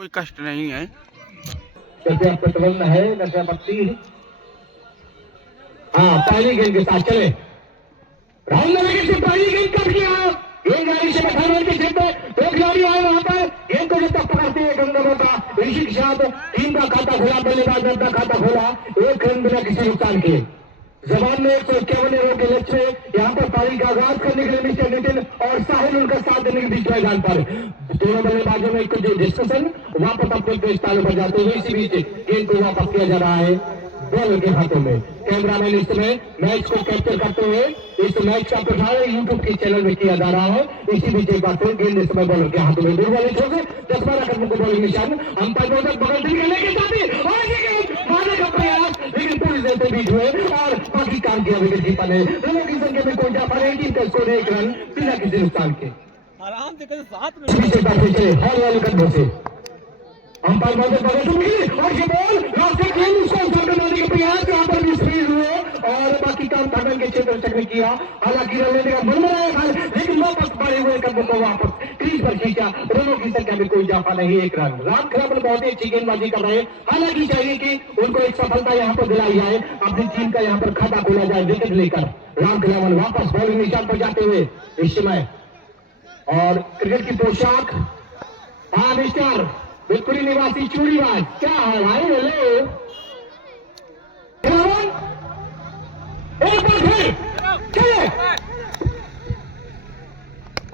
कोई कष्ट नहीं है। कृपया प्रतिबंध है नशा पत्ती। हाँ, पहली गेंद के साथ चले। राहुल ने से पहली गेंद कब किया? गेंद गाड़ी से बैठा के क्षेत्र में दो खिलाड़ी आए वहां पर। गेंद को जब तक पकड़ते हैं गंगा का ऋषि के साथ टीम का खाता खोला, बल्लेबाज ने अपना खाता खोला। एक रन बिना किसी नुकसान के। जवान में 151 रनों के लक्ष्य यहाँ पर पारी का आगाज करने के लिए मिस्टर नितिन और साहिल उनका साथ देने के बीच मैदान पर दोनों बल्लेबाजों में कुछ डिस्कशन। वापस अपने अपने स्थानों पर जाते हुए इसी बीच गेंद को वापस किया जा रहा है बॉलर के हाथों में। कैमरामैन इस समय मैच को कैप्चर करते हुए इस मैच का प्रसारण यूट्यूब के चैनल में किया जा रहा है। इसी बीच एक बार फिर गेंद इस समय बॉलर के हाथों में। दूर वाले छोर से 10-12 कदमों को बॉलिंग निशान अंपायर बगल से निकलने के साथ ही मारने का प्रयास, लेकिन पूरी देते बीच हुए और बाकी काम किया विकेट कीपर ने। रनों की संख्या में कोई जाफर है, टीम का स्कोर 1 रन बिना किसी नुकसान के। आराम से कर 7 मिनट पीछे काफी चले हॉल वाले कदमों से अंपायर बगल से मिली और ये बॉल लास्ट गेंद उसको उछाल मारने के प्रयास यहाँ पर भी स्पीड हुए और बाकी काम थर्डन के क्षेत्र में चक्र किया। हालांकि रन लेने का मन बनाया था, लेकिन वापस बढ़े हुए कदमों को वापस क्रीज पर खींचा। रनों की संख्या में कोई इजाफा नहीं, 1 रन। राम खराबल बहुत ही अच्छी गेंदबाजी कर रहे हैं। हालांकि चाहिए कि उनको एक सफलता यहाँ पर दिलाई जाए, अपनी टीम का यहाँ पर खाता खोला जाए विकेट लेकर। राम खराबल वापस बॉलिंग निशान पर जाते हुए इस समय और क्रिकेट की पोशाक। हाँ मिस्टर बिल्कुल निवासी चूड़ीबाज, क्या है भाई? हेलो एक बार फिर चले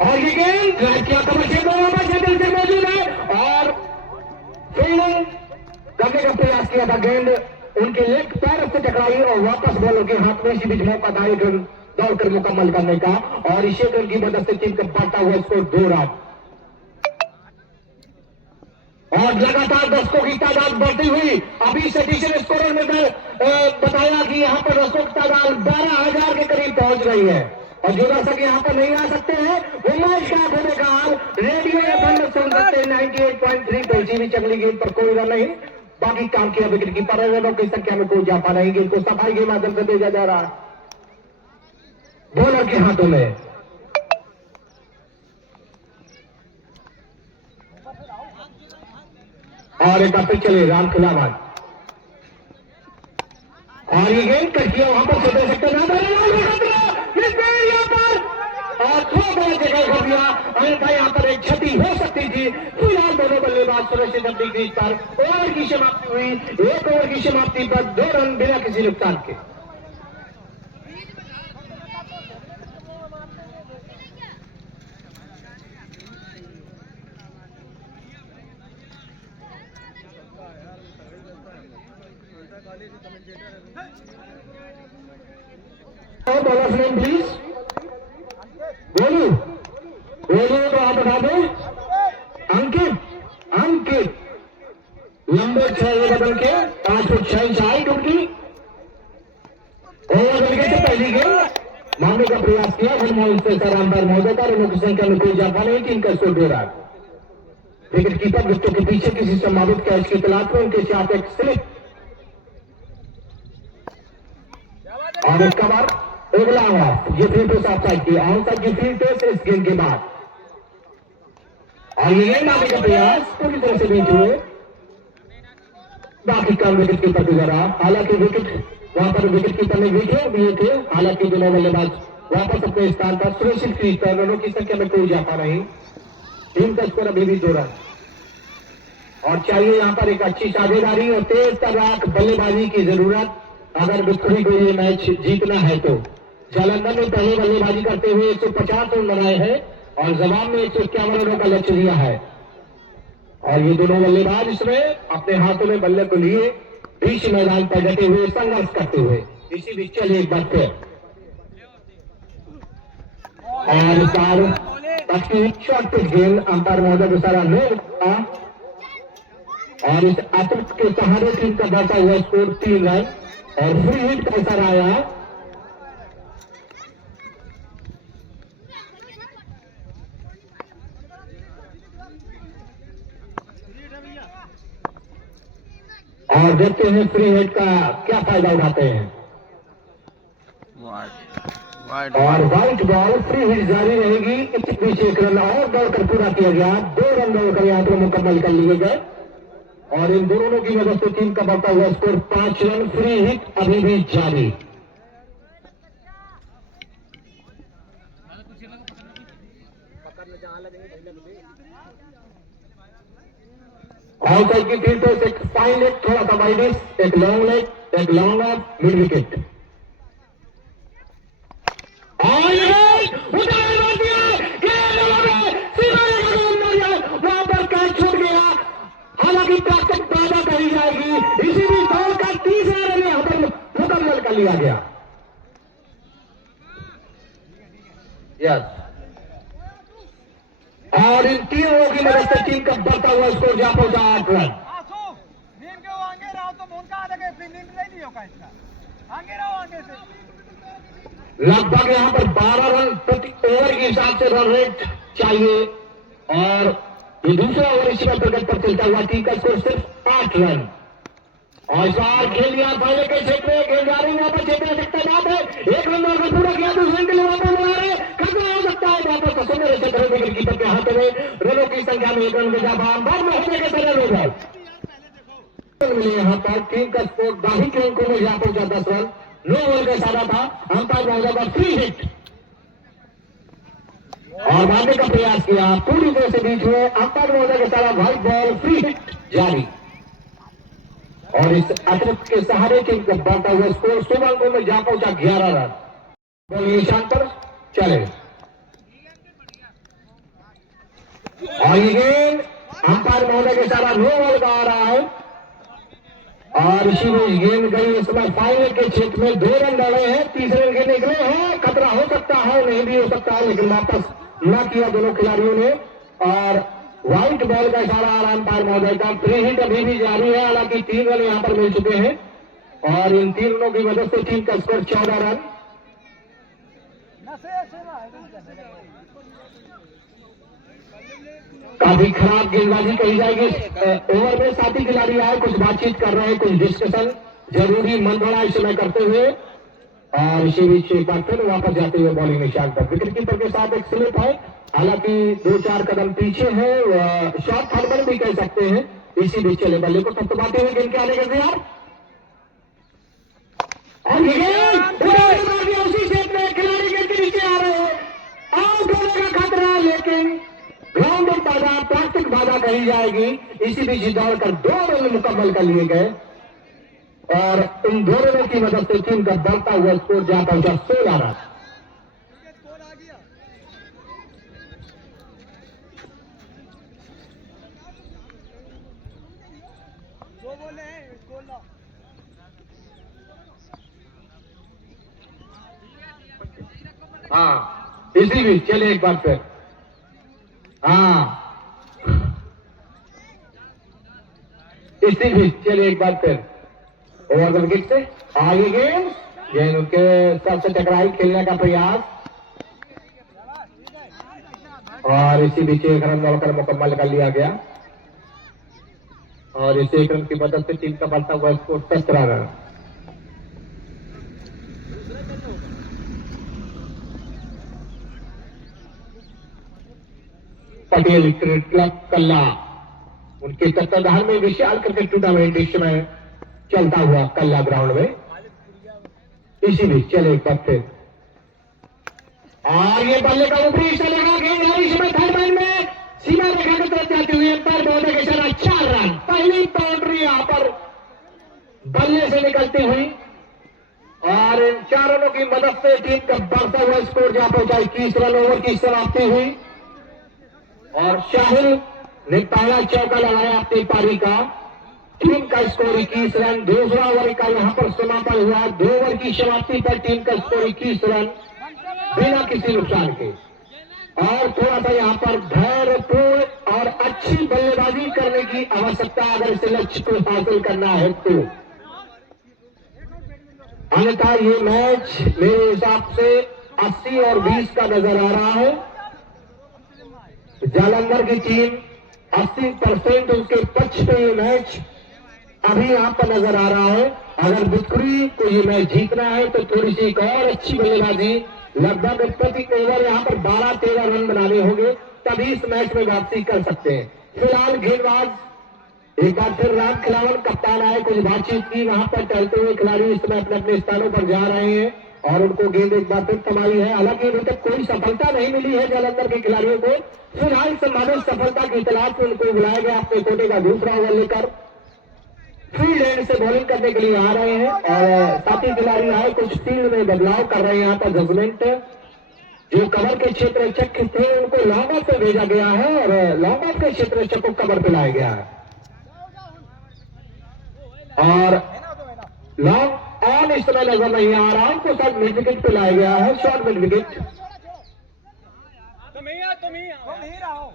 और ये गेंद ड्राइव किया दिल से मौजूद है और फील्डिंग करने का प्रयास किया था। गेंद उनके लेग पैर से टकराई और वापस बॉलर के हाथ में इसी बीच मौका था दौड़कर मुकम्मल करने का और इस रन की मदद से टीम का बढ़ता हुआ स्कोर 2 रन और लगातार दर्शकों की तादाद बढ़ती हुई। अभी सटीशन स्कोरर में बताया कि यहाँ पर दर्शकों की तादाद 12,000 के करीब पहुंच रही है और जो दर्शक यहाँ पर नहीं आ सकते हैं वो मैच का होने का हाल रेडियो एफएम में सुन सकते हैं 98.3 पर। जीवी चगली गेंद पर कोई रन नहीं, बाकी काम किया विकेट कीपर। रनों की संख्या में कोई इजाफा नहीं। गेंद को सफाई के माध्यम से भेजा जा रहा है बॉलर के हाथों में। और एक बार फिर चले राम खिलावन और ये गेंद कट किया वहां पर छोटे सेक्टर और थोड़ा बड़ा जगह कर दिया। अन्यथा यहाँ पर एक क्षति हो सकती थी। फिलहाल दोनों बल्लेबाज सुरक्षित अपनी क्रीज पर। ओवर की समाप्ति हुई, एक ओवर की समाप्ति पर 2 रन बिना किसी नुकसान के। बॉलर नेम प्लीज बोलू तो आप बता दो। अंकित लंबे 6 बदल के 5 फुट 6 इंच हाइट उनकी। ओवर विकेट से पहली गेंद मारने का प्रयास किया अंपायर महोदय का। रनों की संख्या में कोई इजाफा नहीं, टीम का स्कोर 2 रन। विकेट कीपर विकेटों के पीछे किसी संभावित कैच की तलाश में उनके साथ एक स्लिप और एक कवर अगला ये फ्री टॉस ऑफसाइड की आउटसाइड की फ्री टॉस इस गेंद के बाद और ये गेंद आने का प्रयास पूरी तरह से बीच हुए। बाकी काम विकेट कीपर को जरा। हालांकि विकेट वहां पर विकेट कीपर ने विकेट दिए थे। हालांकि दोनों बल्लेबाज वापस अपने स्थान पर सुरक्षित क्रीज पर। रनों की संख्या में कोई इजाफा नहीं, टीम का स्कोर अभी भी 2 रन और चाहिए यहाँ पर एक अच्छी साझेदारी और तेज तर्राक बल्लेबाजी की जरूरत अगर बिक्री को ये मैच जीतना है तो। जालंधर ने पहले बल्लेबाजी करते हुए 150 रन बनाए हैं और जवाब में 151 रनों का लक्ष्य दिया है और ये दोनों बल्लेबाज इसमें अपने हाथों में बल्ले को लिए बीच मैदान पर डटे हुए संघर्ष करते हुए। इसी बीच चलिए एक बार फिर और शॉर्ट पिच गेंद अंपायर महोदय को सारा नो और इस अतिरिक्त के सहारे टीम का बढ़ता हुआ स्कोर 3 रन और फ्री हिट का इशारा आया। और देखते हैं फ्री हिट का क्या फायदा उठाते हैं। और व्हाइट बॉल फ्री हिट जारी रहेगी। इस बीच एक रन और दौड़कर पूरा किया गया, 2 रन दौड़कर यहाँ पर मुकम्मल कर लिए गए और इन दोनों की मदद से टीम का बढ़ता हुआ स्कोर 5 रन। फ्री हिट अभी भी जारी। आउटसाइड की फील्ड पे एक फाइन लेग, थोड़ा सा वाइडिस, एक लॉन्ग लेग, एक लॉन्ग ऑफ, मिड विकेट। वहां पर कैच छूट गया, हालांकि ताकत पैदा करी जाएगी। इसी भी दौड़ का 30 रन यहां पर मुकम्मल कर लिया गया। यस, और इन तीनों की मदद से टीम का बढ़ता हुआ स्कोर जा पहुंचा 8 रन। लगभग यहां पर 12 रन प्रति ओवर के हिसाब से रन रेट चाहिए और ये दूसरा ओवर इसी में प्रगति पर चलता हुआ टीम का स्कोर सिर्फ 8 रन। और इस बार खेल दिया पहले के क्षेत्र में, खेल जा रही वहां पर क्षेत्र में सकता बात है। 1 रन दौड़कर पूरा किया, दूसरे के लिए वापस बना रहे, खतरा हो सकता है वापस सुंदर से करें विकेट कीपर के हाथ में। रनों की संख्या में 1 रन के जवाब बाद में होने के तरह हो जाए मिले। यहाँ पर टीम का स्कोर 22 के अंकों में जा पहुंचा 10 रन। 9 ओवर का सारा था, अंपायर महोदय का फ्री हिट और मारने का प्रयास किया पूरी तरह से बीच में। अंपायर महोदय के सारा व्हाइट बॉल, फ्री हिट जारी और इस अतिरिक्त के सहारे टीम का बढ़ता हुआ स्कोर 16 अंकों में जा पहुंचा 11 रन। बॉल निशान पर चले और ये गेंद अंपायर महोदय के सारा 9 बॉल का आ रहा है और इसी में गेंद गई इस समय फाइनल के क्षेत्र में। 2 रन डाले हैं, तीसरे रन निकले हैं, खतरा हो सकता है, नहीं भी हो सकता है, लेकिन वापस न किया दोनों खिलाड़ियों ने और व्हाइट बॉल का इशारा आ रहा अंपायर महोदय का। फ्री हिट अभी भी जारी है, हालांकि 3 रन यहां पर मिल चुके हैं और इन 3 रनों की मदद से टीम का स्कोर 14 रन। काफी खराब गेंदबाजी कही जाएगी ओवर में। साथी खिलाड़ी आए, कुछ बातचीत कर रहे हैं, कुछ डिस्कशन जरूरी मंथड़ा इस समय करते हुए और इसी बीच एक बार फिर वापस जाते हुए बॉलिंग निशान पर। विकेट कीपर के साथ एक स्लिप है, हालांकि 2-4 कदम पीछे है, शॉर्ट फॉरवर्ड भी कह सकते हैं। इसी बीच चले बल्ले को थपथपाते हुए गेंद के आने के तैयार और उसी क्षेत्र में खिलाड़ी के नीचे आ रहे हैं, आउट होने का खतरा, लेकिन ग्राउंड बाधा, प्लास्टिक बाधा कही जाएगी। इसी बीच दौड़कर 2 रन मुकम्मल कर लिए गए और इन 2 रनों की मदद से टीम का बढ़ता हुआ स्कोर जा पहुंचा 16 रन। हाँ, इसी बीच चले एक बार फिर, हाँ इसी बीच चले एक बार फिर ओवर द विकेट से आगे गेंद उनके सबसे टकराई, खेलने का प्रयास और इसी बीच 1 रन दौड़कर मुकम्मल कर लिया गया और इस 1 रन की मदद से टीम का बढ़ता हुआ score 17 run. Patel cricket club Kalla, उनके तत्वाधान में विशाल क्रिकेट टूर्नामेंट इस समय चलता हुआ कल्ला ग्राउंड में। इसी बीच चले एक बार फिर और ये बल्ले का ऊपरी हिस्सा लगा, गेंद इस समय थर्ड लाइन में सीमा रेखा की तरफ जाती हुई अंपायर महोदय के साथ 4 रन। पहली बाउंड्री यहां पर बल्ले से निकलती हुई और इन 4 रनों की मदद से टीम का बढ़ता हुआ स्कोर जा पहुंचा 21 रन। ओवर की समाप्ति हुई और शाहिल ने पहला चौका लगाया अपनी पारी का। टीम का स्कोर 21 रन। दूसरा ओवर का यहां पर समापन हुआ। 2 ओवर की समाप्ति पर टीम का स्कोर 21 रन बिना किसी नुकसान के। और थोड़ा सा यहां पर धैर्यपूर्ण और अच्छी बल्लेबाजी करने की आवश्यकता अगर इस लक्ष्य को हासिल करना है तो, अन्यथा ये मैच मेरे हिसाब से 80 और 20 का नजर आ रहा है। जालंधर की टीम 80% उसके पक्ष पे ये मैच अभी यहां पर नजर आ रहा है। अगर बिक्री को ये मैच जीतना है तो थोड़ी सी एक और अच्छी बल्लेबाजी लगभग प्रति ओवर यहाँ पर 12-13 रन बनाने होंगे, तभी इस मैच में वापसी कर सकते हैं। फिलहाल गेंदबाज एक बार फिर राम खिलावन कप्तान आए, कुछ बातचीत की, वहां पर टहलते हुए खिलाड़ी इस समय अपने अपने स्थानों पर जा रहे हैं और उनको गेंद एक बार फिर थमाई है। हालांकि अभी तक कोई सफलता नहीं मिली है जालंधर के खिलाड़ियों को। फिलहाल संभावित सफलता की तलाश में उनको बुलाया गया अपने कोटे का दूसरा ओवर लेकर। फील्ड एंड से बॉलिंग करने के लिए आ रहे हैं और साथी खिलाड़ी आए, कुछ फील्ड में बदलाव कर रहे हैं। यहाँ पर जजमेंट जो कवर के क्षेत्र रक्षक थे उनको लॉन्ग ऑफ पे भेजा गया है और लॉन्ग ऑफ के क्षेत्र रक्षक को कवर पे लाया गया है और लॉन्ग ऑन इस समय नजर नहीं आ रहा, उनको शायद मिड विकेट पे लाया गया है, शॉर्ट मिड विकेट। तुम ही रहो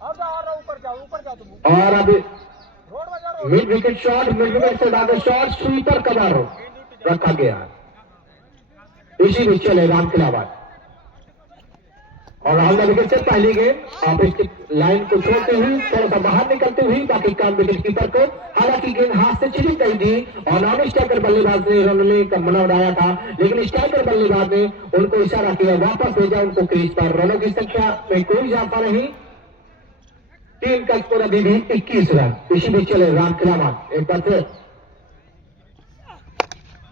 ऊपर जाओ तुम। और अभी mid wicket shot, mid wicket से ज्यादा शॉट, स्वीपर कवर रखा गया है। इसी में चले राम खिलावन और राहुल विकेट से पहली गेंद आप इसकी लाइन को छोड़ते हुए थोड़ा सा बाहर निकलते हुए बाकी काम विकेट कीपर को। हालांकि गेंद हाथ से छिड़ी गई थी और नॉन स्ट्राइकर बल्लेबाज ने रनने का मना उड़ाया था, लेकिन स्ट्राइकर बल्लेबाज ने उनको इशारा किया, वापस भेजा उनको क्रीज पर। रनों की संख्या में कोई इजाफा नहीं, टीम का स्कोर अभी भी 21 रन। इसी बीच चले राम खिलावन एक बार फिर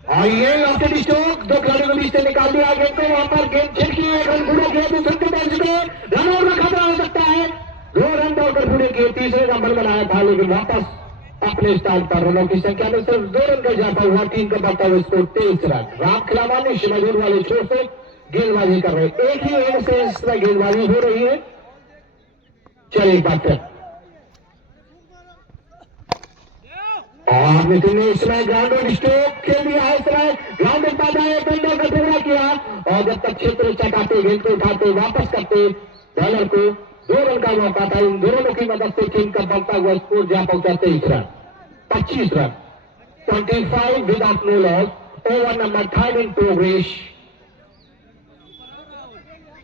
और ये ऑप्शन स्ट्रोक, दो खिलाड़ियों के बीच से निकाल दिया गेंद को, वहां पर गेंद छिड़की, एक रन पूरा किया, दूसरे के बेंच को रन और खतरा हो सकता है। 2 रन दौड़कर पूरे किए, तीसरे नंबर बनाया था, लेकिन वापस अपने स्थान पर। रनों की संख्या में सिर्फ 2 रन का इजाफा हुआ, टीम का बढ़ता हुआ स्कोर 23 रन। राम खिलावन ने शिमजूर वाले छोर से गेंदबाजी कर रहे, एक ही एंड से इस तरह गेंदबाजी हो रही है। चलिए एक बार फिर और नितिन ने इसमें ग्राउंड और स्ट्रोक खेल दिया है। इसमें ग्राउंड एक बाधा है, बंदर का टुकड़ा किया और जब तक क्षेत्र चकाते, गेंद को उठाते, वापस करते बॉलर को 2 रन का मौका था। इन दोनों की मदद से टीम का बढ़ता हुआ स्कोर जा पहुंचा 23 run, 25 run, 25 without no loss. Over number 3 in progress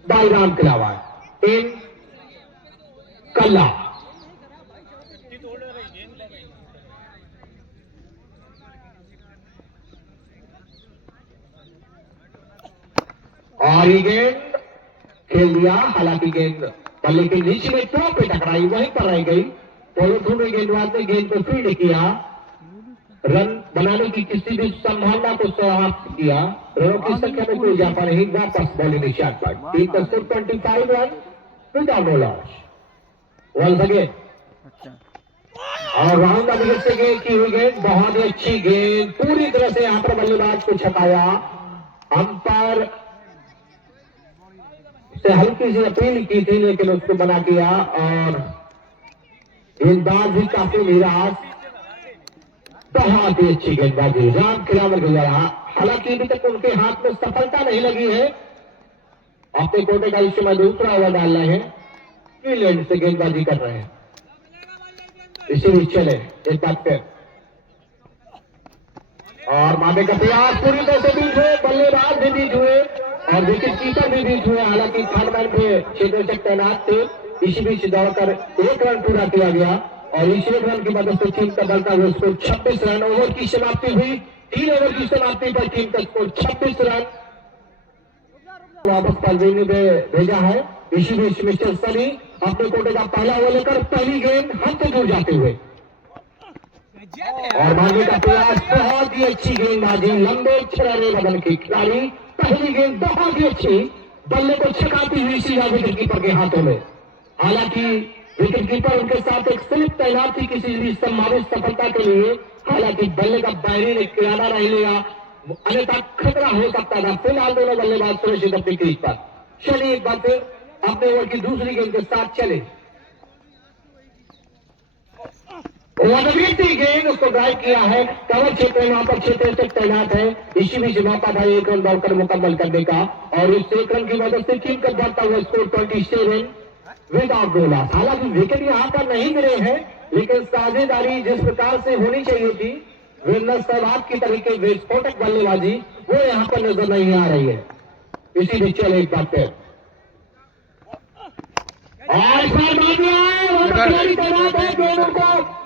by Ram Khilawan in Kalla. और ये गेंद खेल दिया, हालांकि गेंद बल्ले के नीचे में टॉप पे टकराई, वहीं पर रह गई। पॉलिथीन में गेंदबाज ने गेंद को फील्ड किया, रन बनाने की किसी भी संभावना को समाप्त किया। रनों की संख्या में कोई इजाफा नहीं, वापस बॉलिंग निशान पर। टीम का score 25 run without no loss. Once again और राहुल का विकेट से गेंद की हुई गेंद, बहुत ही अच्छी गेंद, पूरी तरह से यहां पर बल्लेबाज को छकाया। अंपायर से हल्की सी अपील की थी लेकिन उसको मना किया और गेंदबाज भी काफी निराश। बहुत ही अच्छी गेंदबाजी राम खिलावन के द्वारा, हालांकि अभी तक उनके हाथ में सफलता नहीं लगी है। अपने कोटे का इस समय दूसरा ओवर डाल रहे हैं, फील्ड से गेंदबाजी कर रहे हैं। इसी बीच चले एक बात पे और मारने का प्रयास पूरी तरह से बीच हुए, बल्लेबाज भी बीच हुए और विकेट कीपर भी बीच हुए। हालांकि थर्डमैन पे क्षेत्र से तैनात थे। इसी बीच दौड़कर 1 रन पूरा किया गया और इस 1 रन की मदद से टीम का बढ़ता हुआ स्कोर 26 रन। ओवर की समाप्ति हुई, 3 ओवर की समाप्ति पर टीम का स्कोर 26 रन। वापस परवीन ने भेजा है। इसी बीच मिस्टर सनी अपने कोटे का पहला ओवर लेकर पहली गेंद हम से दूर जाते हुए और मारने का प्रयास, बहुत ही अच्छी गेंदबाजी, लंबे छलाने बदल के खिलाड़ी, पहली गेंद बहुत ही अच्छी, बल्ले को छकाती हुई सीधा विकेट कीपर के हाथों में। हालांकि विकेट कीपर उनके साथ एक स्लिप तैनात थी किसी भी संभावित सफलता के लिए। हालांकि बल्ले का बैरी ने किनारा नहीं लिया, अन्यथा खतरा हो सकता था। फिलहाल दोनों बल्लेबाज सुरक्षित अपनी क्रीज पर। चलिए एक बार फिर अपने ओवर की दूसरी गेंद के साथ चले। गेंद उसको ड्राइव किया है, कवर क्षेत्र वहां पर क्षेत्र से तैनात है। इसी बीच मौका था 1 रन दौड़कर मुकम्मल करने का और इस 1 रन की मदद से टीम का बढ़ता हुआ स्कोर 27 विदाउट नो लॉस। हालांकि विकेट यहां पर नहीं गिरे हैं, लेकिन साझेदारी जिस प्रकार से होनी चाहिए थी, वीरेंद्र सहवाग की तरीके विस्फोटक बल्लेबाजी, वो यहां पर नजर नहीं आ रही है। इसी बीच चले एक बार फिर और इस बार मार दिया है, तैनात है, गेंद को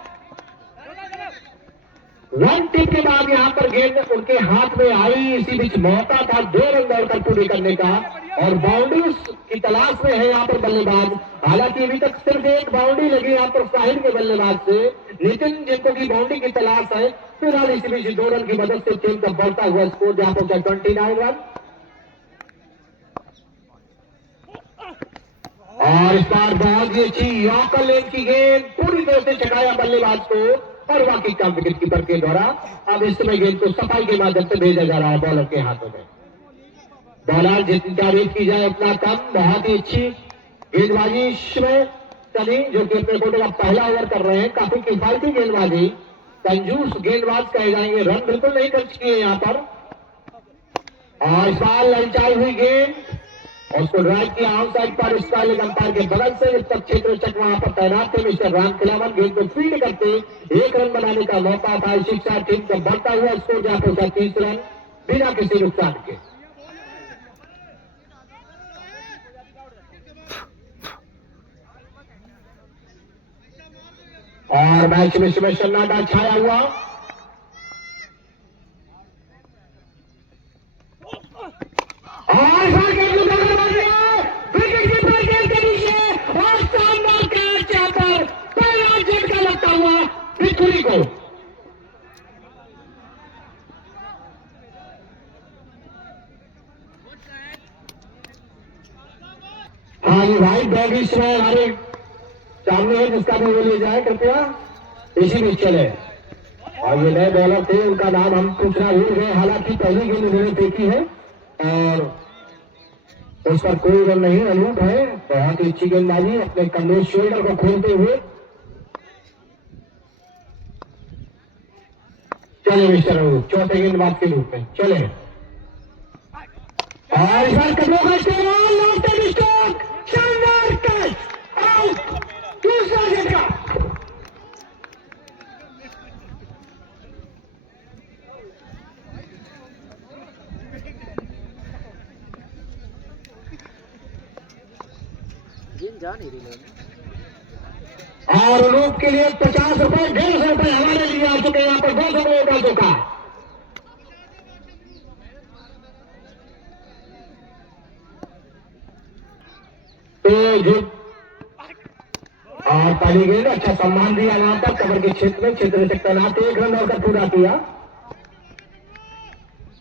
वन टिप के बाद यहाँ पर गेंद उनके हाथ में आई। इसी बीच मौका था 2 रन दौड़कर पूरी करने का और बाउंड्री की तलाश में है यहाँ पर बल्लेबाज। हालांकि अभी तक सिर्फ एक बाउंड्री लगी यहाँ पर साहिल के बल्लेबाज से, नितिन जिनको की बाउंड्री की तलाश है। फिलहाल इसी बीच 2 रन की मदद से टीम का बढ़ता हुआ स्कोर जहाँ पहुंचा 29 रन। और इस बार बहुत ही अच्छी यॉर्कर लेन की गेंद पूरी तरह से चकाया बल्लेबाज को और वाकई का विकेट कीपर के द्वारा अब इस समय गेंद को सफाई के माध्यम से भेजा जा रहा है बॉलर के हाथों में। बॉलर जितनी तारीफ की जाए उतना कम। बहुत ही अच्छी गेंदबाजी इसमें सनी जो कि अपने कोटे का पहला ओवर कर रहे हैं, काफी किफायती गेंदबाजी, कंजूस गेंदबाज कहे जाएंगे। रन बिल्कुल नहीं खर्च किए यहाँ पर। और इस बार ललचाई हुई गेंद और उसको ड्राइव किया आउट साइड पर। इस बार अंपायर के बगल से जब तक क्षेत्र चक वहां पर तैनात थे मिस्टर राम खिलावन, गेंद को फील्ड करते 1 रन बनाने का मौका था। शिक्षा टीम का बढ़ता हुआ स्कोर जहां पहुंचा 30 रन बिना किसी नुकसान के। और मैच में सन्नाटा छाया हुआ। और विकेट कीपर गेंद के नीचे और शानदार कैच यहाँ पर पहला झटका लगता हुआ बिथुरी को। हाँ जी भाई, डॉगी समय हमारे सामने है जिसका भी वो ले जाए कृपया। इसी बीच चले और ये नए बॉलर थे, उनका नाम हम पूछना भूल गए। हालांकि पहली गेंद उन्होंने फेंकी है और उस पर कोई रन नहीं। अनूप है, बहुत ही अच्छी गेंदबाजी अपने कमरे शोल्डर को खोलते हुए। चले मिस्टर अनूप चौथे गेंदबाज के रूप में चले। और इस बार कदमों का इस्तेमाल, लॉन्ग स्ट्रोक, शानदार कैच, आउट, दूसरा झटका। जा नहीं रही और अनूप के लिए 50 रुपए 150 रुपए हमारे लिए आ चुके हैं। यहाँ पर 200 रुपए का धोखा। तो जो और पहली गेंद अच्छा सम्मान दिया यहाँ पर कवर के क्षेत्र में, क्षेत्र से तैनात 1 रन और पूरा किया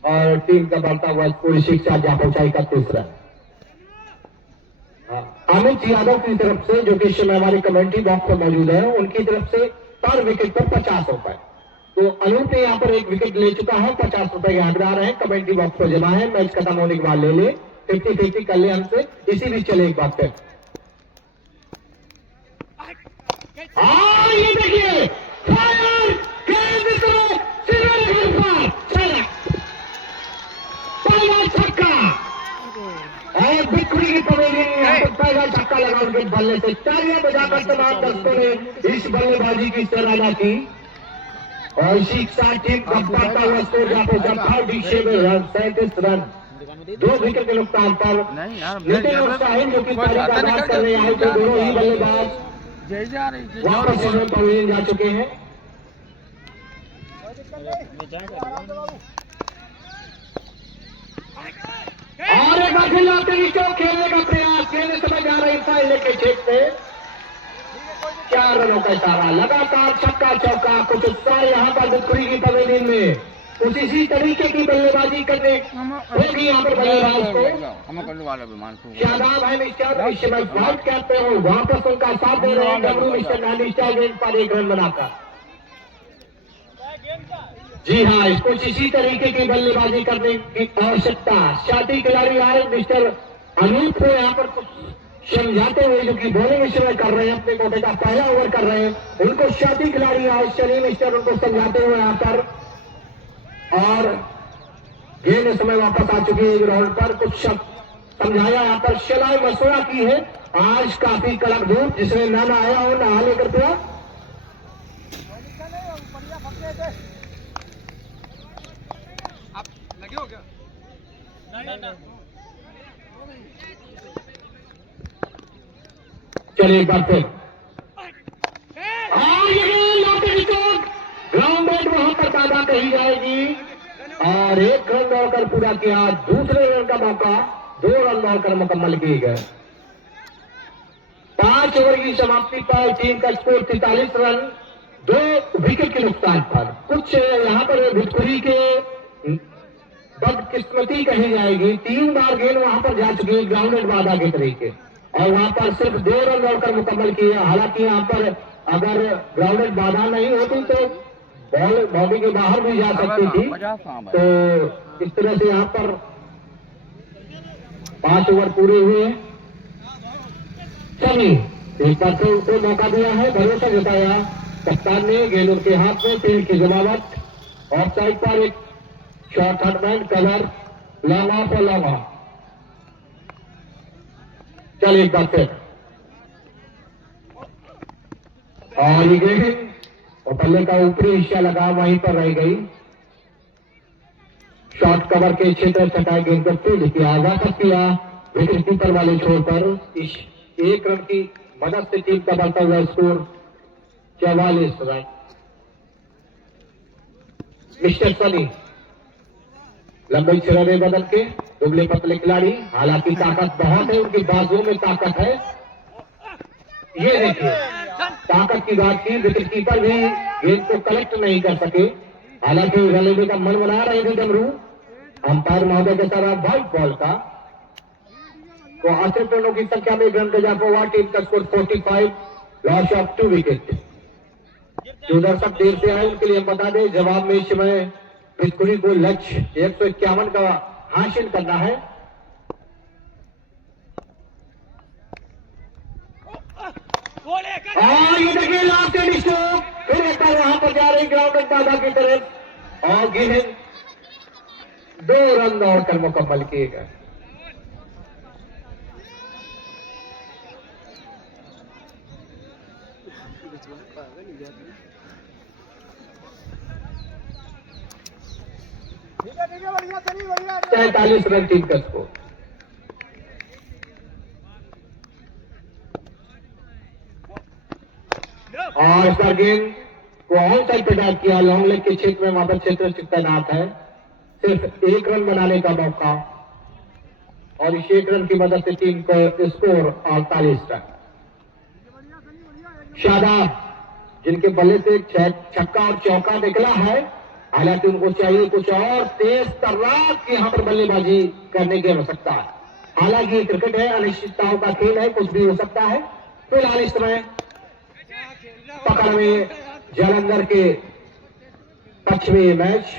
और टीम का बढ़ता हुआ स्कोर शिक्षा जहां पहुंचा 31 रन। अमित यादव की तरफ से जो कि इस समय हमारी कमेंट्री बॉक्स पर मौजूद है, उनकी तरफ से पर विकेट पर 50 रुपए। तो अनूप ने यहाँ पर 1 विकेट ले चुका है, 50 रुपए के हकदार हैं, कमेंट्री बॉक्स पर जमा है। मैच खत्म होने के बाद ले ले, 50-50 कर ले हमसे। इसी बीच चले एक बार फिर। ये देखिए फायर गेंद को सिरे पर चला पहला छक्का और बिक्री की पवेलियन पहला छक्का लगा उनके बल्ले से। तालियां बजाकर तमाम दर्शकों ने इस बल्लेबाजी की सराहना की और शिक्षा टीम का बढ़ता हुआ स्कोर जहां पर 37 रन 2 विकेट के नुकसान पर नितिन और साहिल जो कि तारीख का आगाज करने आए थे, दोनों ही बल्लेबाज वापस पवेलियन जा चुके हैं। और एक बार फिर लाते खेलने का प्रयास, खेलने समय जा रही फाइल के क्षेत्र से 4 रनों का इशारा, लगातार छक्का चौका, कुछ उत्साह यहाँ पर बिक्री की पवेलियन में। कुछ इसी तरीके की बल्लेबाजी करने होगी यहाँ पर बल्लेबाज को। शादाब है मिस्टर इस समय वाइट कैप पे हो, वापस उनका साथ दे रहे हैं डब्ल्यू मिस्टर गांधी गेंद पर 1 रन बनाकर। जी हाँ, कुछ इसी तरीके की बल्लेबाजी करने की आवश्यकता। शाती खिलाड़ी आए मिस्टर अनूप को यहाँ पर कुछ समझाते हुए, जो कि बॉलिंग इस समय कर रहे हैं, अपने कोटे का पहला ओवर कर रहे हैं, उनको शाती खिलाड़ी आए शनि मिस्टर उनको समझाते हुए यहाँ पर। और गेंद इस समय वापस आ चुकी है ग्राउंड पर, कुछ समझाया यहाँ पर, सलाह मशवरा की है। आज काफी कड़क धूप, जिसमें ना आया हो नहा लेकर पूरा लगे हो क्या? चलिए एक बार फिर ग्राउंड वहां पर और 1 रन दौड़कर पूरा किया। दूसरे रन का मौका, 2 रन दौड़कर मुकम्मल किए गए। 5 ओवर की समाप्ति पर टीम का स्कोर 43 रन 2 विकेट के नुकसान पर। कुछ यहां पर भुतपुरी के बदकिस्मती कही जाएगी, 3 बार गेंद वहां पर जा चुकी ग्राउंडेड बाधा के तरीके, और वहां पर सिर्फ 2 रन दौड़कर मुकम्मल किए। हालांकि यहां पर अगर ग्राउंडेड बाधा नहीं होती तो बॉल बॉडी के बाहर भी जा सकती थी। तो इस तरह से यहां पर 5 ओवर पूरे हुए। चलिए एक बार फिर उनको मौका दिया है, भरोसा जताया कप्तान ने। गेंद उनके हाथ में, फील्ड की जमावट, ऑफ साइड पर एक शॉर्ट हटमैन कवर, लॉन्ग ऑफ और लॉन्ग ऑफ। चलिए एक बार फिर, और ये गेंद और बल्ले का ऊपरी हिस्सा लगा, वहीं पर रह गई। शॉर्ट कवर के क्षेत्र सटाए गेंद को फील्ड किया, वापस किया विकेट कीपर वाले छोर पर। इस 1 रन की मदद से टीम का बढ़ता हुआ स्कोर 44 रन। मिस्टर सनी लंबे सिरे बदल के दुबले पतले खिलाड़ी, हालांकि ताकत बहुत है, उनकी बाजुओं में ताकत है। ये देखिए ताकत की बात की, विकेट कीपर भी गेंद को कलेक्ट नहीं कर सके। हालांकि रन लेने का मन बना रहे थे डमरू अंपायर महोदय के तरफ व्हाइट बॉल का। तो 80 रनों की संख्या में रन का इजाफा हुआ। टीम का स्कोर 45, लॉस ऑफ 2 विकेट। जो दर्शक देर से आए उनके लिए हम बता दें, जवाब में इस समय भुतपुरी को लक्ष्य 151 का हासिल करना है। और ये देखिए लास्ट एंड स्ट्रोक, फिर एक बार वहां पर जा रही ग्राउंड बाधा की तरफ, और गेंद 2 रन दौड़कर मुकम्मल किए गए। ठीक है बढ़िया, चलिए बढ़िया। 43 रन टीम का स्कोर। और इस बार गेंद को ऑन साइड पर ड्राइव किया, लॉन्ग लेग के क्षेत्र में, वहां पर क्षेत्र तैनात है। सिर्फ 1 रन बनाने का मौका, और इस 1 रन की मदद से टीम का स्कोर 48 रन। शादाब जिनके बल्ले से छक्का और चौका निकला है, हालांकि उनको चाहिए कुछ और तेज तर्राक यहां पर बल्लेबाजी करने की आवश्यकता है। हालांकि क्रिकेट है, अनिश्चितताओं का खेल है, कुछ भी हो सकता है। फिलहाल इस समय पकड़ में जालंधर के पश्चिमी मैच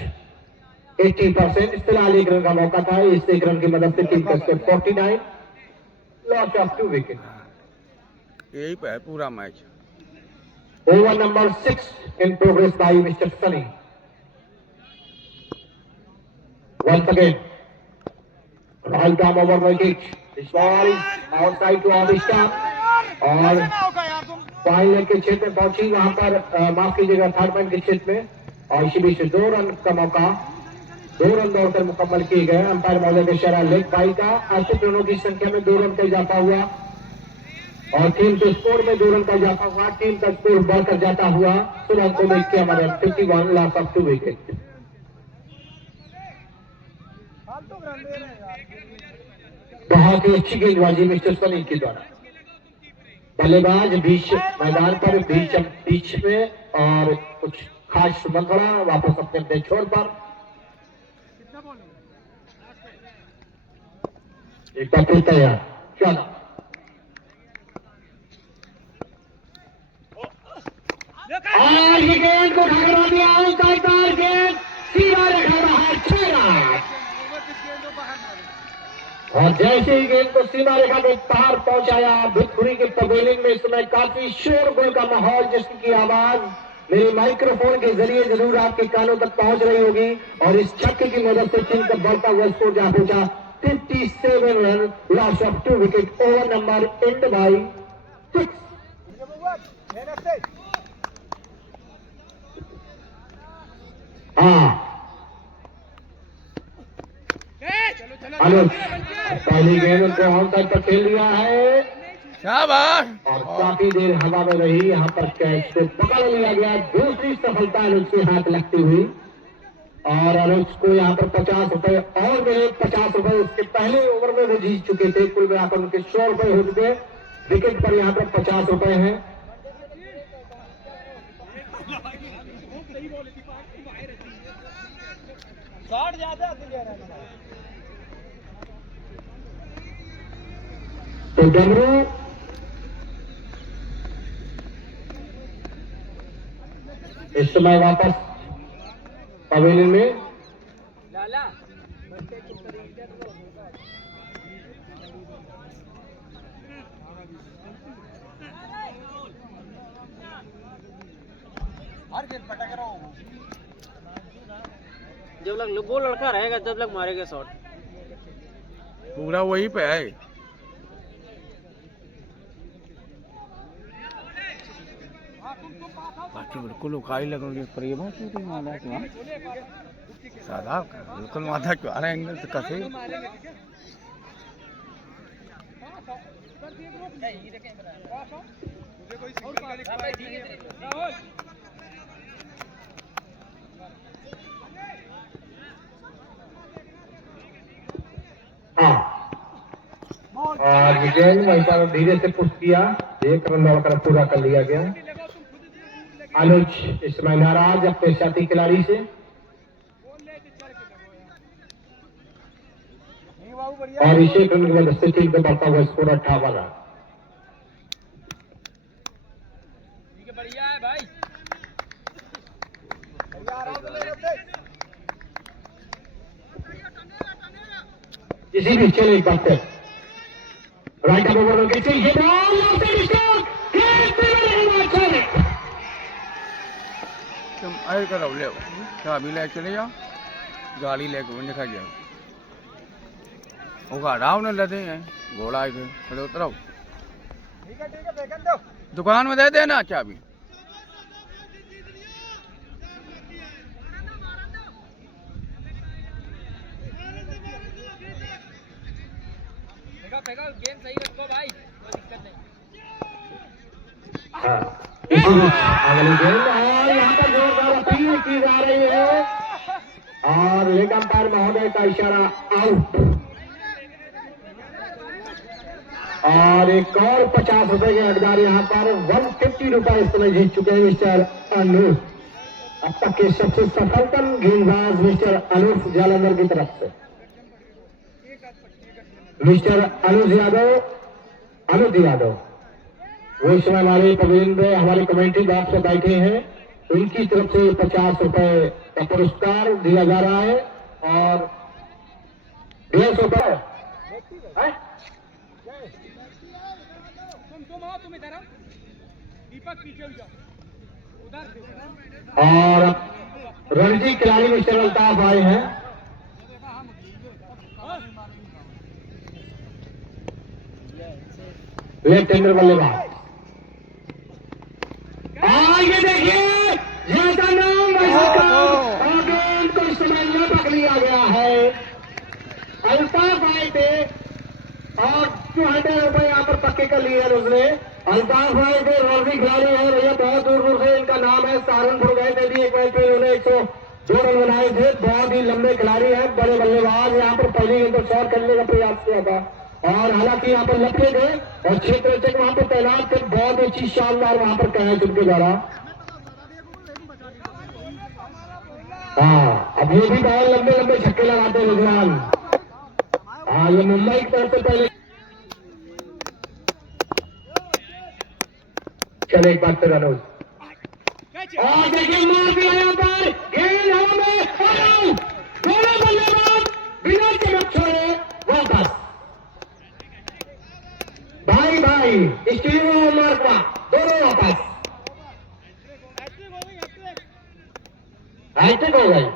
80%। फिलहाल 1 रन का मौका था, इस 1 रन की मदद से टीम का स्कोर 49, लॉस ऑफ 2 विकेट। यही पे है पूरा match. Over number 6 in progress by mister Sunny. Once again, right arm over the pitch. This ball is outside to off stump, और फाइन लेग के क्षेत्र में पहुंची, वहां पर माफ कीजिएगा थर्ड मैन के क्षेत्र में, और इसी बीच 2 रन का मौका, 2 रन दौड़कर मुकम्मल किए गए। अंपायर महोदय के इशारा लेग बाई का। 80 रनों की संख्या में 2 रन का इजाफा हुआ, और टीम के स्कोर में 2 रन का इजाफा हुआ। टीम का स्कोर बढ़कर जाता हुआ 16 को 51, लॉस ऑफ 2 विकेट। बहुत ही अच्छी गेंदबाजी मिस्टर सनी के द्वारा। बल्लेबाज बीच मैदान पर, बीच में, और कुछ खास मंथड़ा वापस अपने अपने छोर पर। एक बार फिर तैयार, चलो। और ये गेंद को ठकरा दिया, गेंद सीधा रखा रहा है 6 रन। और जैसे ही गेंद को सीमा रेखा के पार पहुंचाया, भुतपुरी के पवेलियन में इस समय काफी शोरगुल का माहौल, जिसकी आवाज मेरे माइक्रोफोन के जरिए जरूर आपके कानों तक पहुंच रही होगी। और इस छक्के की मदद से टीम का बढ़ता हुआ स्कोर जहां पहुंचा 57 run, loss of 2 wicket. Over number and by 6। हाँ अनुज पहली गेंद उनको ऑन साइड पर खेल दिया है, शाबाश। और काफी देर हवा में रही, यहाँ पर कैच को पकड़ लिया गया। दूसरी सफलता अनुज के हाथ लगती हुई, और अनुज को यहाँ पर 50 रुपए और मिले। 50 रुपए उसके पहले ओवर में वो जीत चुके थे। कुल मिलाकर उनके 100 रुपए हो चुके। विकेट पर यहाँ पर 50 रुपए हैं। तो डमरू इस समय वापस पवेलियन में। जब लग वो लड़का रहेगा जब लग मारेगा शॉट। पूरा वही पे है। बाकी बिल्कुल उखाई लग रही है पर ये बात नहीं माना क्यों सादा बिल्कुल माथा क्यों आ रहा है एंगल से कसे। और विजय वहीं पर धीरे से पुश किया। 1 रन दौड़कर पूरा कर लिया गया। अनुज इस समय नाराज अपने साथी खिलाड़ी से। और अभिषेक रन की मदद से टीम को बढ़ता हुआ स्कोर 58 रन। बढ़िया है भाई। किसी भी चले एक बार फिर राइट ऑफ ओवर के ये बॉल तुम आए करो ले चाबी ले चले जाओ गाड़ी लेके वो दिखा जाओ वो गाड़ाओ न लदे हैं घोड़ा आए थे पहले उतरो। ठीक है देखन दो। दुकान में दे देना चाबी। गेम सही रखो भाई कोई दिक्कत नहीं। अगली गेंद और यहाँ पर जोरदार अपील की जा रही है और लेग अंपायर महोदय का इशारा आउट। और एक और 50 रुपए के हकदार यहाँ पर 150 रुपए इस समय जीत चुके हैं मिस्टर अनूप। अब तक के सबसे सफलतम गेंदबाज मिस्टर अनूप जालंधर की तरफ से। मिस्टर अनुज यादव वो इस समय हमारे पवेलियन में हमारे कमेंट्री बॉक्स में बैठे हैं। उनकी तरफ से 50 रुपए का पुरस्कार दिया जा रहा है और 150 रुपए तुम इधर आओ दीपक पीछे हो जाओ उधर। और रणजी खिलाड़ी मिस्टर अल्ताफ आए हैं। लेफ्ट हैंडर बल्लेबाज। ये देखिए जैसा नाम वैसा काम और गेंद को इस समय न पकड़ लिया गया है। अल्ताफ आए थे और 200 रुपए यहाँ पर पक्के कर लिए उसने। अल्ताफ आए थे रणजी खिलाड़ी है भैया बहुत दूर दूर से इनका नाम है। सहारनपुर गए थे भी एक मैच में उन्होंने 102 रन बनाए थे। बहुत ही लंबे खिलाड़ी हैं बड़े बल्लेबाज। यहाँ पर पहली गेंद को शॉट करने का प्रयास किया था और हालांकि यहाँ पर लपके गए और क्षेत्र रक्षक वहां पर तैनात थे। बहुत अच्छी शानदार वहां पर कैच उनके द्वारा। हाँ अब ये भी बहुत लंबे लंबे छक्के लगाते हैं रुझान। हाँ ये मुंबई की तरफ से पहले चले एक बार फिर अनुज और देखिए मार दिया यहाँ पर गेंद हवा में और दोनों बल्लेबाज बिना चमक छोड़े वापस। भाई स्टीव और मार्का दोनों वापस। हैट्रिक हो गई।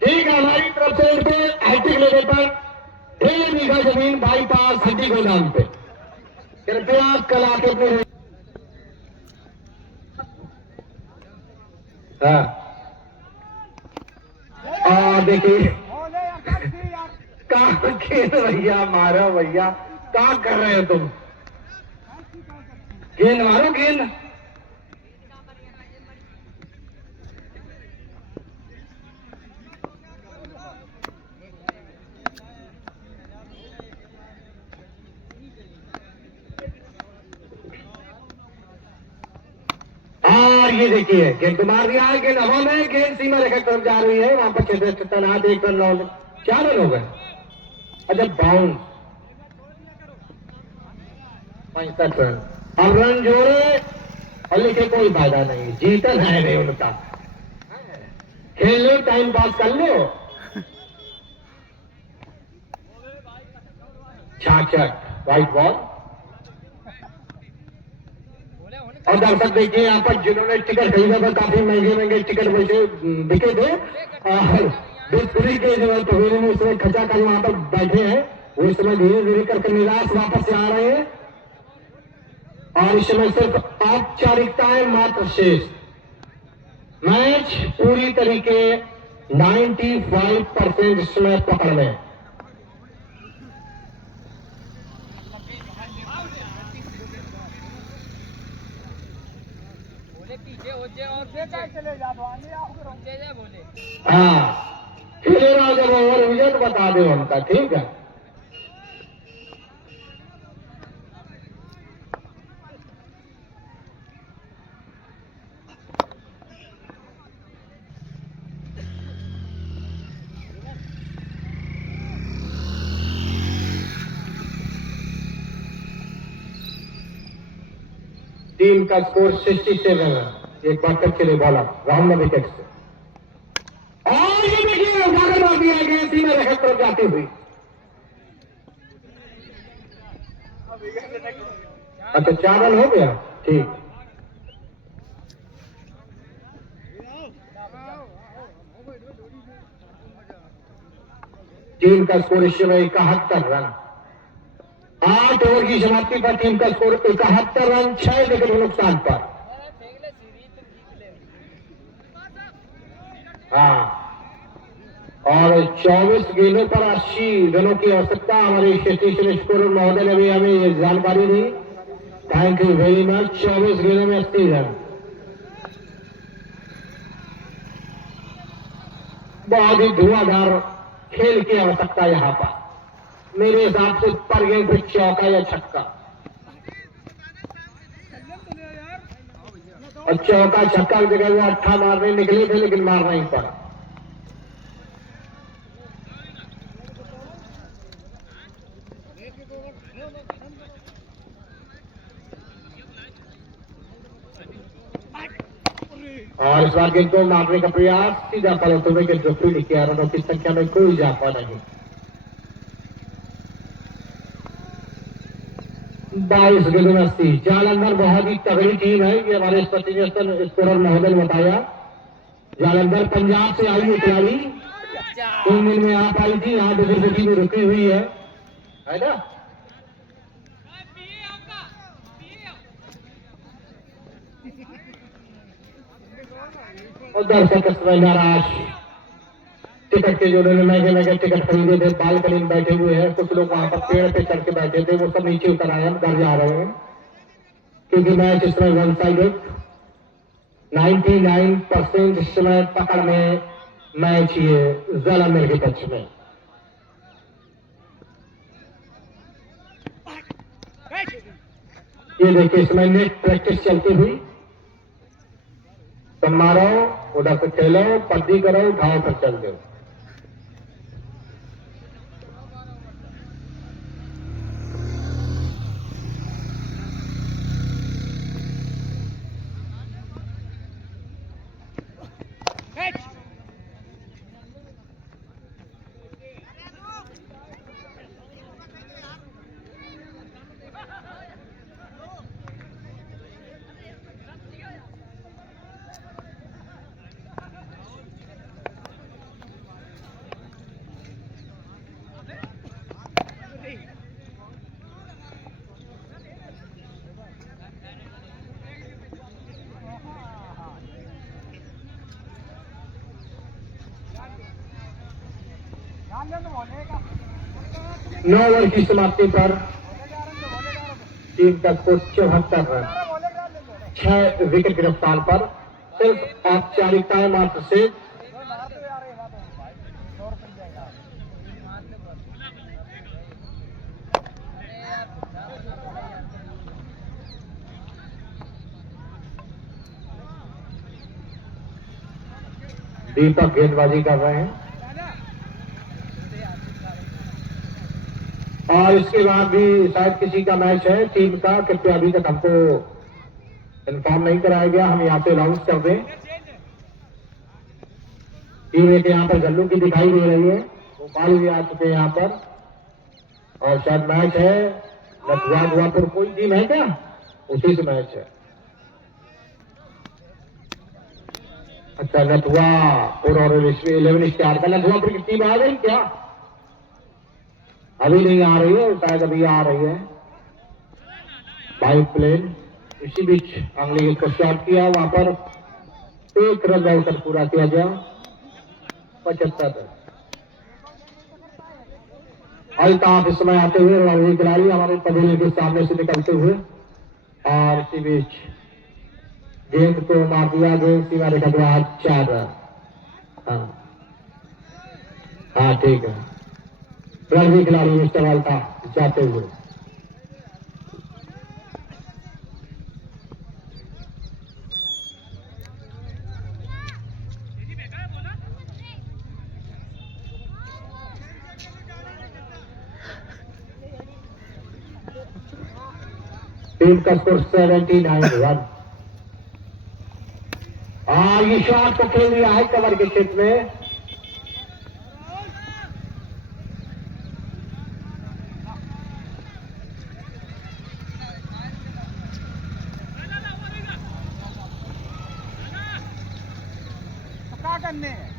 ठीक है हमारी तरफ से इनको हैट्रिक लेने पर 1.5 बीघा जमीन बाईपास हड्डी गोदाम पे। कृपया कल आके अपने हाँ और देखिए कहाँ खेल भैया मारो भैया क्या कर रहे हो तुम। गेंद मारो गेंद। ये देखिए गेंद तो मार दिया है, गेंद हवा में, गेंद सीमा रेखा की तरफ जा रही है, वहां पर क्षेत्र तैनात 1 रन राउंड 4 रन हो गए। अच्छा बाउंस 65 रन। अब रन जोड़े और लिखे कोई फायदा नहीं, जीतन है नहीं उनका। खेल लो, टाइम पास कर लो। 66 वाइट बॉल। और दर्शक देखिए यहाँ पर जिन्होंने टिकट खरीदा था, काफी महंगे महंगे टिकट वैसे बिके थे, और पूरी के जो है पवेलियन में इसमें खचा कर वहां पर बैठे हैं, वो इस समय धीरे धीरे करके निराश वापस से आ रहे हैं। और इस समय सिर्फ औपचारिकताएं मात्र शेष। मैच पूरी तरीके 95% इस समय पकड़ में। पीछे हो जाए और चले जा बोले। हाँ खेले रहा, जब ओवर हुई तो बता दो हमका, ठीक है। टीम का स्कोर 67 है। एक बार तक चले बॉलर राहुल विकेट से, और ये देखिए उठाकर मार दिया गया सीमा रेखा तरफ जाती हुई। अच्छा 4 रन हो गया, ठीक। टीम का स्कोर इस समय 71 रन। 8 ओवर की समाप्ति पर टीम का स्कोर 71 रन, 6 विकेट नुकसान पर। हाँ, और 24 गेंदों पर 80 रनों की आवश्यकता हमारे स्टेशन स्कोर महोदय ने भी हमें जानकारी दी। Thank you very much. 24 गेंदों में 80 रन, बहुत ही धुआंधार खेल की आवश्यकता यहाँ पर। मेरे हिसाब से पर गेंद पे चौका या छक्का, और चौका छक्का की जगह वो 8 मारने निकले थे, लेकिन मार नहीं पड़ा। और इस बार गेंद को मारने का प्रयास, सीधा पलटते हुए गेंद को फील्ड किया, रनों की संख्या में कोई इजाफा नहीं। 22 गेंदों में 80। जालंधर बहुत ही तगड़ी टीम है, ये हमारे प्रतिनिधि स्कोरर महोदय ने बताया। जालंधर पंजाब से आई है खिलाड़ी, 3 दिन में यहाँ पाई थी, यहाँ डिग्री में रुकी हुई है ना। और दर्शक इस समय नाराज, टिकट के जो महंगे महंगे टिकट खरीदे थे, बालकनी में बैठे हुए हैं। कुछ लोग वहां पर पेड़ पे चढ़ के बैठे थे, वो सब नीचे उतर आए हैं, घर जा रहे हैं, क्योंकि मैच इस समय वन साइडेड। 99% इस समय पकड़ में मैच ये जालंधर के पक्ष में। ये देखिए इस समय नेट प्रैक्टिस चलती हुई। तुम मारो, उधर से खेलो, पद्दी करो, उठाओ, फिर चल दो। नौ ओवर की समाप्ति पर टीम का स्कोर 74 रन, 6 विकेट के नुकसान पर। सिर्फ औपचारिकताएं मात्र से। दीपक गेंदबाजी कर रहे हैं और इसके बाद भी शायद किसी का मैच है टीम का, कृपया अभी तक हमको इन्फॉर्म नहीं कराया गया, हम यहाँ से अनाउंस कर दें। टीम एक यहाँ पर जल्लू की दिखाई दे रही है, गोपाल भी आ चुके हैं यहाँ पर और शायद मैच है नटवा दुआपुर, कोई टीम है क्या, उसी से मैच है। अच्छा नटवापुर और 11 स्टार का, नटवापुर की टीम आ गई क्या? अभी नहीं आ रही है, शायद अभी आ रही है बाइक प्लेन। इसी बीच अगली गेंद को शॉट किया, वहां पर 1 रन डालकर पूरा किया गया 75। अल्ताफ इस समय आते हुए और खिलाड़ी हमारे पवेलियन के सामने से निकलते हुए और इसी बीच गेंद को मार दिया, गेंद सीमा रेखा के बाद 4 रन। हाँ ठीक है, रणजी खिलाड़ी मिस्टर अल्ताफ जाते हुए। टीम का स्कोर 79 रन और ये शॉट को खेल दिया है कवर के क्षेत्र में। क्या करने हैं?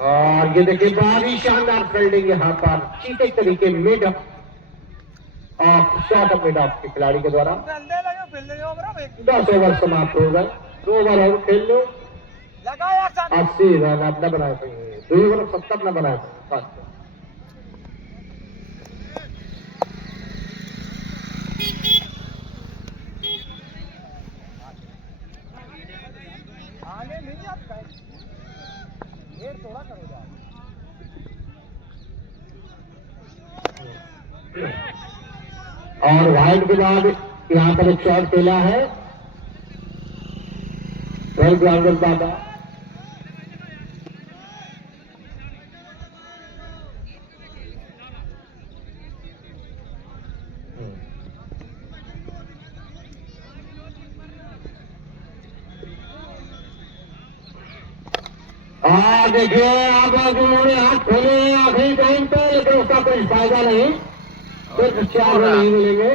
और ये देखिए बहुत ही शानदार फील्डिंग यहाँ पर चीटे तरीके mid of shot of mid of के खिलाड़ी के द्वारा। 10 ओवर समाप्त हो गए, 2 ओवर और खेल लो, 80 रन आप न बनाए पाएंगे, 2 ओवर 70 न बनाए पाएंगे। आगे नहीं आता, ढेर थोड़ा करो जा। और वाइड के बाद यहाँ पर एक शॉट खेला है 12 ग्राउंडर बाबा। देखिए आप उन्होंने हाथ खोले आखिरी टाइम पे, लेकिन उसका कोई फायदा नहीं, सिर्फ 4 रन नहीं मिलेंगे।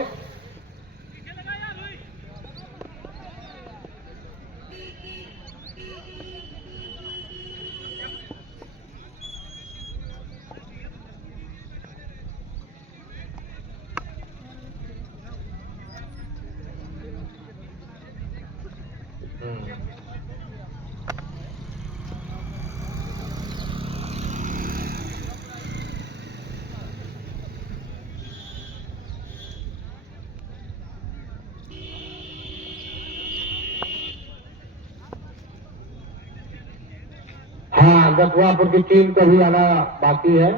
हाँ, नटवापुर की टीम को भी आना बाकी है,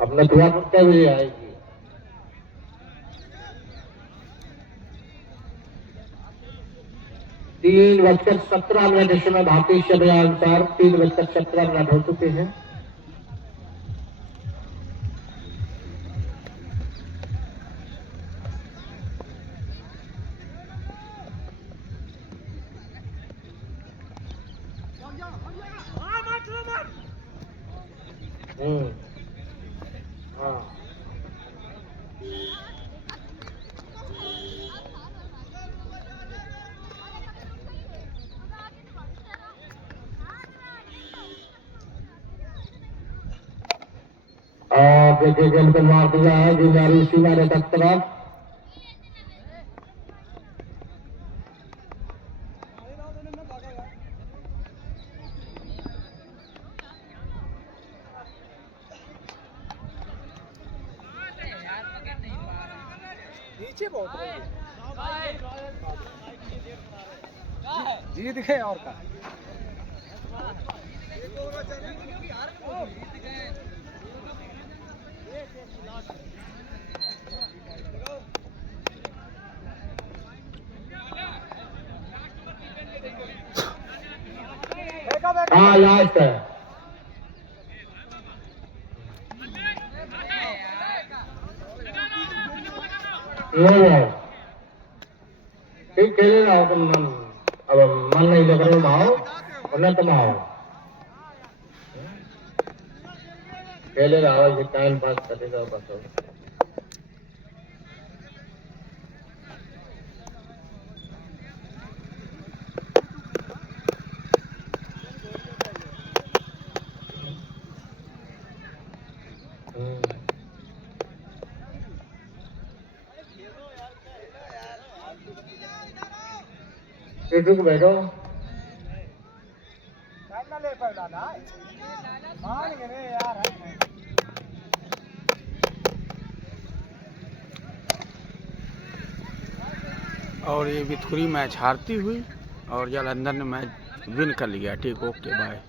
अब नटवापुर का भी आएगी। तीन 3:17 इस समय भारतीय समय अनुसार 3:17 हो चुके हैं। हाँ और देखिए गेंद को मार दिया है जिम्मेदारी सीमा रेखा तरफ। नीचे बहुत जीत गए और का हाँ लास्ट है। ठीक खेले रहो तुम अब मन नहीं लग रहा आओ वरना तुम आओ खेले रहो ये टाइम पास करते रहो बस। रुक बैठो ना ले पर दादा मान गए यार। और ये विथुरी मैच हारती हुई और जालंधर ने मैच विन कर लिया। ठीक, ओके बाय।